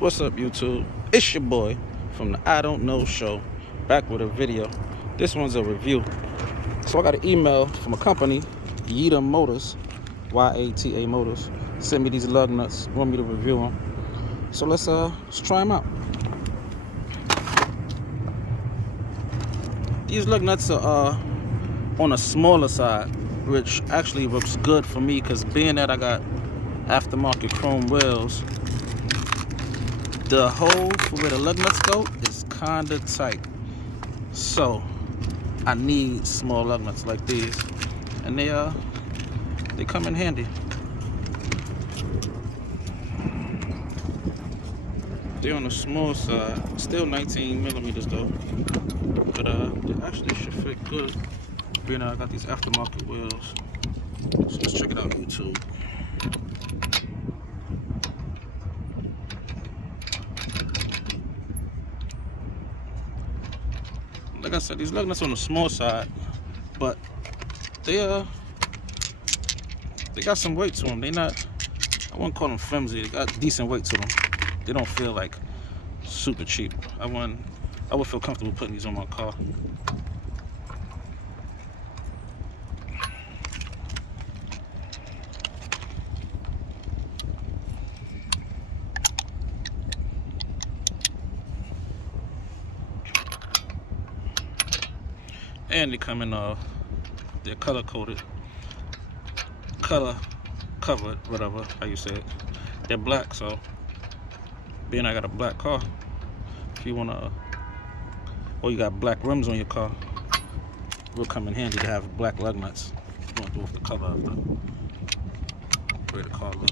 What's up, YouTube? It's your boy from the I Don't Know Show, back with a video. This one's a review. So I got an email from a company, Yitamotors, Y-A-T-A Motors. Sent me these lug nuts, want me to review them. So let's try them out. These lug nuts are on a smaller side, which actually looks good for me, because being that I got aftermarket chrome wheels, the hole for where the lug nuts go is kinda tight. So I need small lug nuts like these, and they come in handy. They're on the small side, still 19 millimeters though, but they actually should fit good, being that I got these aftermarket wheels. So let's check it out, YouTube. Like I said, these lug nuts on the small side, but they got some weight to them. They not, I wouldn't call them flimsy. They got decent weight to them. They don't feel like super cheap. I would feel comfortable putting these on my car. And they come in they're color coded, color covered, whatever how you say it. They're black, so being I got a black car, if you wanna, or you got black rims on your car, it will come in handy to have black lug nuts. Going through with the color of the way the car look.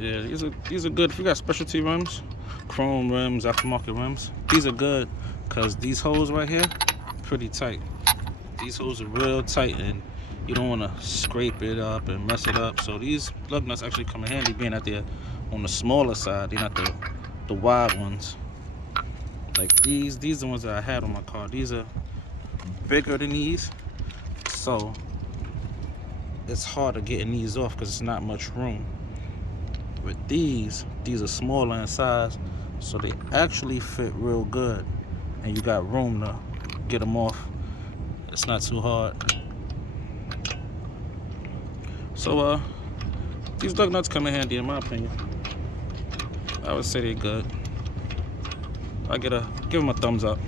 Yeah, these are good if you got specialty rims, chrome rims, aftermarket rims. These are good because these holes right here, pretty tight. These holes are real tight, and you don't want to scrape it up and mess it up. So these lug nuts actually come in handy, being that they're on the smaller side. They're not the wide ones. Like these are the ones that I had on my car. These are bigger than these, so it's harder getting these off because it's not much room. With these are smaller in size, so they actually fit real good, and you got room to get them off. It's not too hard. So these lug nuts come in handy, in my opinion. I would say they're good. I give them a thumbs up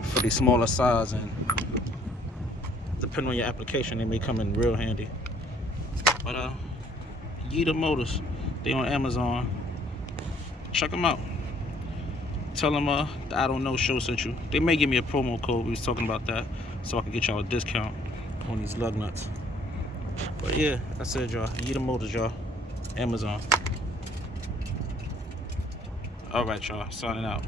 for the smaller size, and depending on your application, they may come in real handy. But Yitamotors, they on Amazon. Check them out. Tell them the I Don't Know Show sent you. They may give me a promo code. We was talking about that, so I can get y'all a discount on these lug nuts. But yeah, like I said, y'all, Yitamotors, y'all, Amazon. All right, y'all, signing out.